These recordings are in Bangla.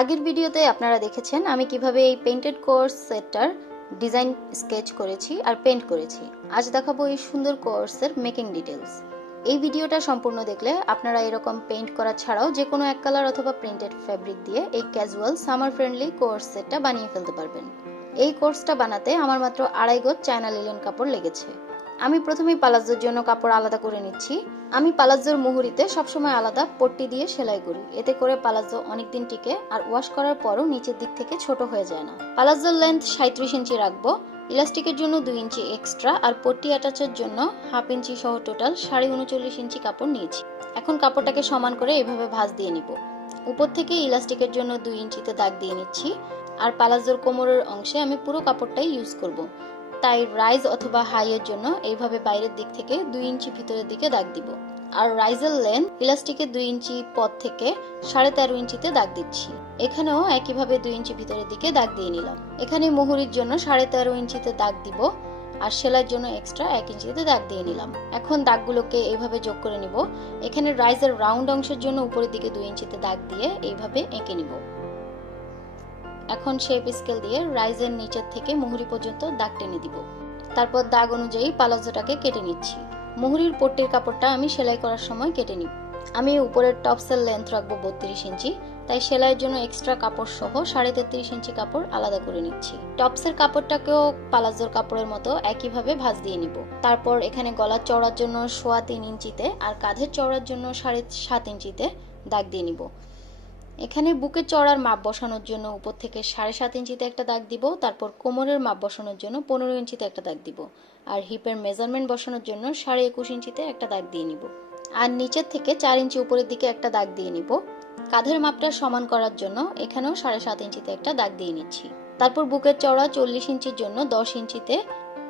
আগের ভিডিওতে আপনারা দেখেছেন আমি কীভাবে এই পেইন্টেড কোর্স সেটটার ডিজাইন স্কেচ করেছি আর পেইন্ট করেছি। আজ দেখাবো এই সুন্দর কোর্সের মেকিং ডিটেলস এই ভিডিওটা সম্পূর্ণ দেখলে আপনারা এরকম পেইন্ট করা ছাড়াও যে কোনো এক কালার অথবা প্রিন্টেড ফ্যাব্রিক দিয়ে এই ক্যাজুয়াল সামার ফ্রেন্ডলি কোর্স সেটটা বানিয়ে ফেলতে পারবেন। এই কোর্সটা বানাতে আমার মাত্র আড়াই গজ চায়না লিলেন কাপড় লেগেছে। আমি প্রথমেই পালাজোর জন্য কাপড় আলাদা করে নিচ্ছি। আমি পালাজোর মুহুরিতে সবসময় আলাদা পট্টি দিয়ে সেলাই করি। এতে করে পালাজো অনেকদিন টিকে আর ওয়াশ করার পরও নিচের দিক থেকে ছোট হয়ে যায় না। পালাজোর লেন্থ সাঁত্রিশ ইঞ্চি রাখব। ইলাস্টিকের জন্য দুই ইঞ্চি এক্সট্রা আর পট্টি অ্যাটাচের জন্য হাফ ইঞ্চি সহ টোটাল সাড়ে উনচল্লিশ ইঞ্চি কাপড় নিয়েছি। এখন কাপড়টাকে সমান করে এভাবে ভাঁজ দিয়ে নিব। উপর থেকে ইলাস্টিকের জন্য দুই ইঞ্চিতে দাগ দিয়ে নিচ্ছি। আর পালাজোর কোমরের অংশে আমি পুরো কাপড়টাই ইউজ করব। তাই রাইজ অথবা হাই এর জন্য এইভাবে বাইরের দিক থেকে দুই ইঞ্চি ভিতরের দিকে দাগ দিব। আর রাইজের লেন ইলাস্টিকের দুই ইঞ্চি পথ থেকে সাড়ে তেরো ইঞ্চিতে দাগ দিচ্ছি। এখানেও একইভাবে দুই ইঞ্চি ভিতরের দিকে দাগ দিয়ে নিলাম। এখানে মুহুরির জন্য সাড়ে তেরো ইঞ্চিতে দাগ দিব আর সেলাইয়ের জন্য এক্সট্রা এক ইঞ্চিতে দাগ দিয়ে নিলাম। এখন দাগগুলোকে এইভাবে যোগ করে নিব। এখানে রাইজের রাউন্ড অংশের জন্য উপরের দিকে দুই ইঞ্চিতে দাগ দিয়ে এইভাবে এঁকে নিব। এখন শেপ স্কেল দিয়ে রাইজের নিচের থেকে মুহুরি পর্যন্ত দাগ টেনে দিব। তারপর দাগ অনুযায়ী পালাজোটাকে কেটে নিচ্ছি। মুহুরির পট্টির কাপড়টা আমি সেলাই করার সময় কেটে নিব। আমি উপরের টপসের লেন্থ রাখব বত্রিশ ইঞ্চি, তাই সেলাইয়ের জন্য এক্সট্রা কাপড় সহ সাড়ে তেত্রিশ ইঞ্চি কাপড় আলাদা করে নিচ্ছি। টপসের কাপড়টাকেও পালাজোর কাপড়ের মতো একইভাবে ভাঁজ দিয়ে নিব। তারপর এখানে গলার চওড়ার জন্য সোয়া তিন ইঞ্চিতে আর কাঁধের চওড়ার জন্য সাড়ে সাত ইঞ্চিতে দাগ দিয়ে নিব। এখানে বুকের চড়ার মাপ বসানোর জন্য উপর থেকে সাড়ে সাত ইঞ্চিতে একটা দাগ দিব, তারপর কোমরের মাপ বসানোর জন্য পনেরো ইঞ্চিতে একটা দাগ দিব, আর হিপের মেজারমেন্ট বসানোর জন্য সাড়ে একুশ ইঞ্চিতে একটা দাগ দিয়ে নিব। আর নিচের থেকে চার ইঞ্চি উপরের দিকে একটা দাগ দিয়ে নিব। কাঁধের মাপটা সমান করার জন্য এখানেও সাড়ে সাত ইঞ্চিতে একটা দাগ দিয়ে নিচ্ছি। তারপর বুকের চওড়া চল্লিশ ইঞ্চির জন্য দশ ইঞ্চিতে,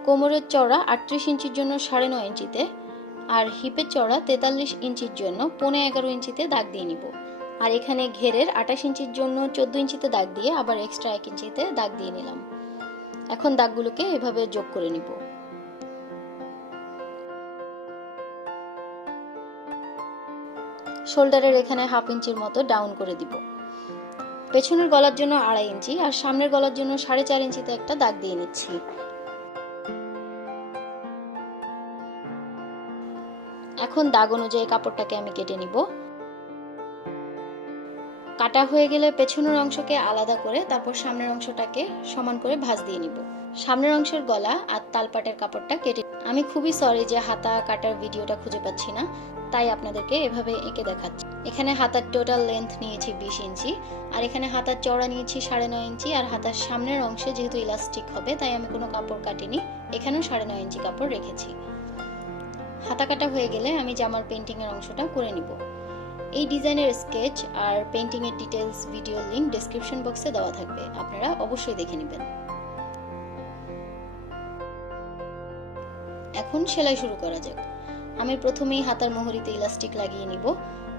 কোমরের চওড়া আটত্রিশ ইঞ্চির জন্য সাড়ে নয় ইঞ্চিতে, আর হিপের চওড়া তেতাল্লিশ ইঞ্চির জন্য পনেরো এগারো ইঞ্চিতে দাগ দিয়ে নিব। আর এখানে ঘেরের আঠাশ ইঞ্চির জন্য চোদ্দ ইঞ্চিতে দাগ দিয়ে আবার এক্সট্রা এক ইঞ্চিতে দাগ দিয়ে নিলাম। এখন দাগগুলোকে এভাবে যোগ করে নিব। শোল্ডারের এখানে হাফ ইঞ্চির মতো ডাউন করে দিব। পেছনের গলার জন্য আড়াই ইঞ্চি আর সামনের গলার জন্য সাড়ে চার ইঞ্চিতে একটা দাগ দিয়ে নিচ্ছি। এখন দাগ অনুযায়ী কাপড়টাকে আমি কেটে নিব। কাটা হয়ে গেলে পেছনের অংশকে আলাদা করে তারপর সামনের অংশটাকে সমান করে ভাঁজ দিয়ে নিব। সামনের অংশের গলা আর তালপাটের কাপড়টা কেটে আমি খুবই সরি যে হাতা কাটার ভিডিওটা খুঁজে পাচ্ছি না, তাই আপনাদেরকে এভাবে এঁকে দেখাচ্ছি। এখানে হাতার টোটাল লেন্থ নিয়েছি বিশ ইঞ্চি, আর এখানে হাতার চওড়া নিয়েছি সাড়ে নয় ইঞ্চি, আর হাতার সামনের অংশে যেহেতু ইলাস্টিক হবে, তাই আমি কোনো কাপড় কাটিনি, এখানেও সাড়ে নয় ইঞ্চি কাপড় রেখেছি। হাতা কাটা হয়ে গেলে আমি জামার পেন্টিংয়ের অংশটা করে নিব। এই ডিজাইনের স্কেচ আর পেন্টিং এর ডিটেলস ভিডিও লিংক ডেসক্রিপশন বক্সে দেওয়া থাকবে। আপনারা অবশ্যই দেখে নেবেন। এখন সেলাই শুরু করা যাক। আমি প্রথমেই হাতার মোহরিতে ইলাস্টিক লাগিয়ে নিব।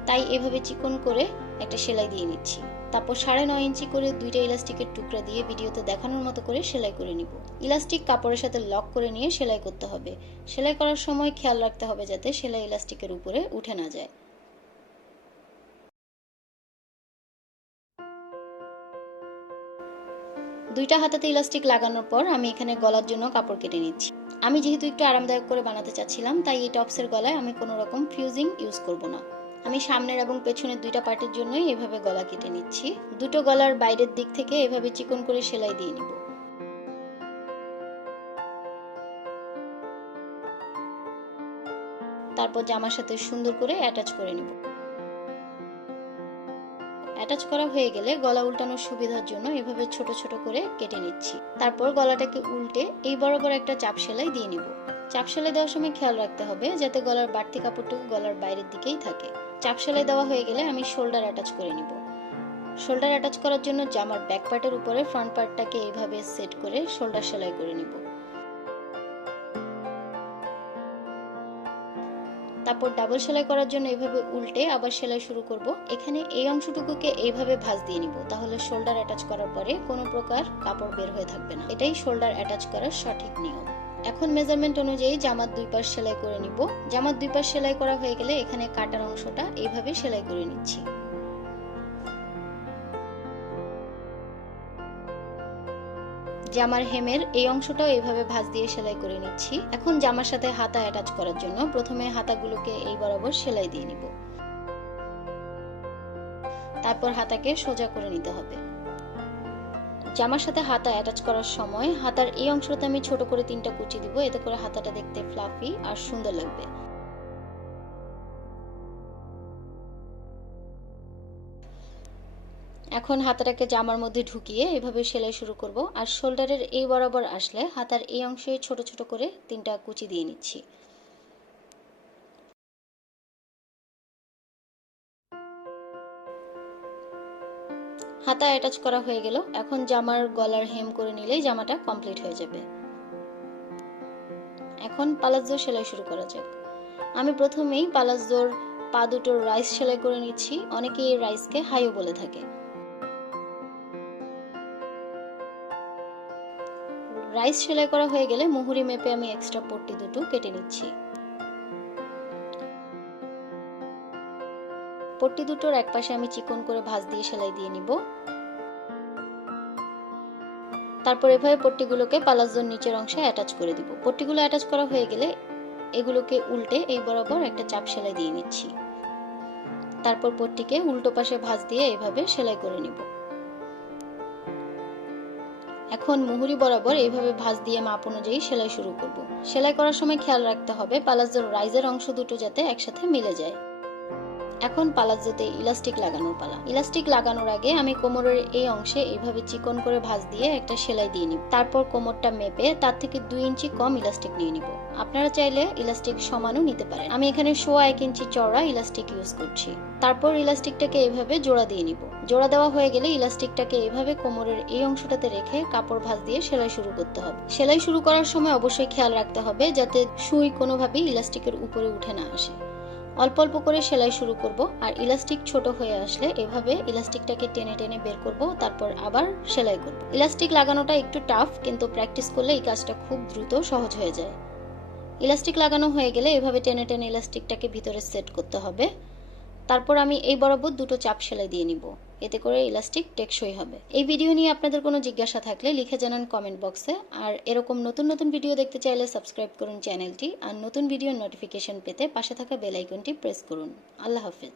তাই এভাবে চিকন করে একটা সেলাই দিয়ে নিচ্ছি। তারপর সাড়ে নয় ইঞ্চি করে দুইটা ইলাস্টিকের টুকরা দিয়ে ভিডিওতে দেখানোর মতো করে সেলাই করে নিব। ইলাস্টিক কাপড়ের সাথে লক করে নিয়ে সেলাই করতে হবে। সেলাই করার সময় খেয়াল রাখতে হবে যাতে সেলাই ইলাস্টিকের উপরে উঠে না যায়। দুইটা হাতাতে ইলাস্টিক লাগানোর পর আমি এখানে গলার জন্য কাপড় কেটে নিচ্ছি। আমি যেহেতু একটু আরামদায়ক করে বানাতে চাচ্ছিলাম, তাই এই টপসের গলায় আমি কোনো রকম ফিউজিং ইউজ করব না। আমি সামনের এবং পেছনের দুইটা পার্টের জন্যই এভাবে গলা কেটে নিচ্ছি। দুটো গলার বাইরের দিক থেকে এভাবে চিকন করে সেলাই দিয়ে নিব। তারপর জামার সাথে সুন্দর করে অ্যাটাচ করে নিব। অ্যাটাচ করা হয়ে গেলে গলা উল্টানোর সুবিধার জন্য এভাবে ছোট ছোট করে কেটে নিচ্ছি। তারপর গলাটাকে উল্টে এই বরাবর একটা চাপ সেলাই দিয়ে নিব। চাপ সেলাই দেওয়ার সময় খেয়াল রাখতে হবে যাতে গলার বাড়তি কাপড়টুকু গলার বাইরের দিকেই থাকে। চাপ সেলাই দেওয়া হয়ে গেলে আমি শোল্ডার অ্যাটাচ করে নিব। শোল্ডার অ্যাটাচ করার জন্য জামার ব্যাক পার্টের উপরে ফ্রন্ট পার্টটাকে এইভাবে সেট করে শোল্ডার সেলাই করে নিব। তারপর ডাবল সেলাই করার জন্য এভাবে উল্টে আবার সেলাই শুরু করব। এখানে এই অংশটুকুকে এইভাবে ভাঁজ দিয়ে নিব। তাহলে শোল্ডার অ্যাটাচ করার পরে কোনো প্রকার কাপড় বের হয়ে থাকবে না। এটাই শোল্ডার অ্যাটাচ করার সঠিক নিয়ম। এখন মেজারমেন্ট অনুযায়ী জামার দুই পাশ সেলাই করে নিব। জামার দুই পাশ সেলাই করা হয়ে গেলে এখানে কাটার অংশটা এইভাবে সেলাই করে নিচ্ছি। জামার হেমের এই অংশটাও এইভাবে ভাঁজ দিয়ে সেলাই করে নিচ্ছি। এখন জামার সাথে হাতা অ্যাটাচ করার জন্য প্রথমে হাতাগুলোকে এই বরাবর সেলাই দিয়ে নিব। তারপর হাতাকে সোজা করে নিতে হবে। জামার সাথে হাতা অ্যাটাচ করার সময় হাতার এই অংশটাতে আমি ছোট করে তিনটা কুচি দিব। এতে করে হাতাটা দেখতে ফ্লাফি আর সুন্দর লাগবে। এখন হাতাটাকে জামার মধ্যে ঢুকিয়ে এভাবে সেলাই শুরু করব। আর শোল্ডারের এই বরাবর আসলে হাতার এই অংশে ছোট ছোট করে তিনটা কুচি দিয়ে নিচ্ছি। হাতা অ্যাটাচ করা হয়ে গেল। এখন জামার গলার হেম করে নিলেই জামাটা কমপ্লিট হয়ে যাবে। এখন পালাজো সেলাই শুরু করা যাক। আমি প্রথমেই পালাজোর পা দুটোর রাইস সেলাই করে নিচ্ছি। অনেকে এই রাইসকে হাইও বলে থাকে। রাইস সেলাই করা হয়ে গেলে মুহুরি মেপে আমি এক্সট্রা পট্টি দুটো কেটে নিচ্ছি। পট্টি দুটোর এক পাশে আমি চিকন করে ভাঁজ দিয়ে সেলাই দিয়ে নিব। তারপর এভাবে পট্টিগুলোকে পালাজোর নিচের অংশে অ্যাটাচ করে দিব। পট্টিগুলো অ্যাটাচ করা হয়ে গেলে এগুলোকে উল্টে এই বরাবর একটা চাপ সেলাই দিয়ে নিচ্ছি। তারপর পট্টিকে উল্টো পাশে ভাঁজ দিয়ে এভাবে সেলাই করে নিব। এখন মুহুরি বরাবর এইভাবে ভাঁজ দিয়ে মাপ অনুযায়ী সেলাই শুরু করব। সেলাই করার সময় খেয়াল রাখতে হবে, পালাজোর রাইজের অংশ দুটো যাতে একসাথে মিলে যায়। এখন পালাজোতে ইলাস্টিক লাগানোর পালা। ইলাস্টিক লাগানোর আগে আমি কোমরের এই অংশে এইভাবে চিকন করে ভাঁজ দিয়ে একটা সেলাই দিয়ে নিব। তারপর কোমরটা মেপে তার থেকে দুই ইঞ্চি কম ইলাস্টিক নিয়ে নিব। আপনারা চাইলে ইলাস্টিক সমানও নিতে পারেন। আমি এখানে সোয়া এক ইঞ্চি চড়া ইলাস্টিক ইউজ করছি। তারপর ইলাস্টিকটাকে এইভাবে জোড়া দিয়ে নিব। জোড়া দেওয়া হয়ে গেলে ইলাস্টিকটাকে এইভাবে কোমরের এই অংশটাতে রেখে কাপড় ভাঁজ দিয়ে সেলাই শুরু করতে হবে। সেলাই শুরু করার সময় অবশ্যই খেয়াল রাখতে হবে যাতে সুই কোনোভাবেই ইলাস্টিকের উপরে উঠে না আসে। অল্প অল্প করে সেলাই শুরু করব, আর ইলাস্টিক ছোট হয়ে আসলে এভাবে ইলাস্টিকটাকে টেনে টেনে বের করব, তারপর আবার সেলাই করব। ইলাস্টিক লাগানোটা একটু টাফ কিন্তু প্র্যাকটিস করলে এই কাজটা খুব দ্রুত সহজ হয়ে যায়। ইলাস্টিক লাগানো হয়ে গেলে এভাবে টেনে টেনে ইলাস্টিকটাকে ভিতরে সেট করতে হবে। তারপর আমি এই বরাবর দুটো চাপ সেলাই দিয়ে নিব। এতে করে ইলাস্টিক টেকসই হবে। এই ভিডিও নিয়ে আপনাদের কোনো জিজ্ঞাসা থাকলে লিখে জানান কমেন্ট বক্সে আর এরকম নতুন নতুন ভিডিও দেখতে চাইলে সাবস্ক্রাইব করুন চ্যানেলটি আর নতুন ভিডিওর নোটিফিকেশন পেতে পাশে থাকা বেল আইকনটি প্রেস করুন। আল্লাহ হাফেজ।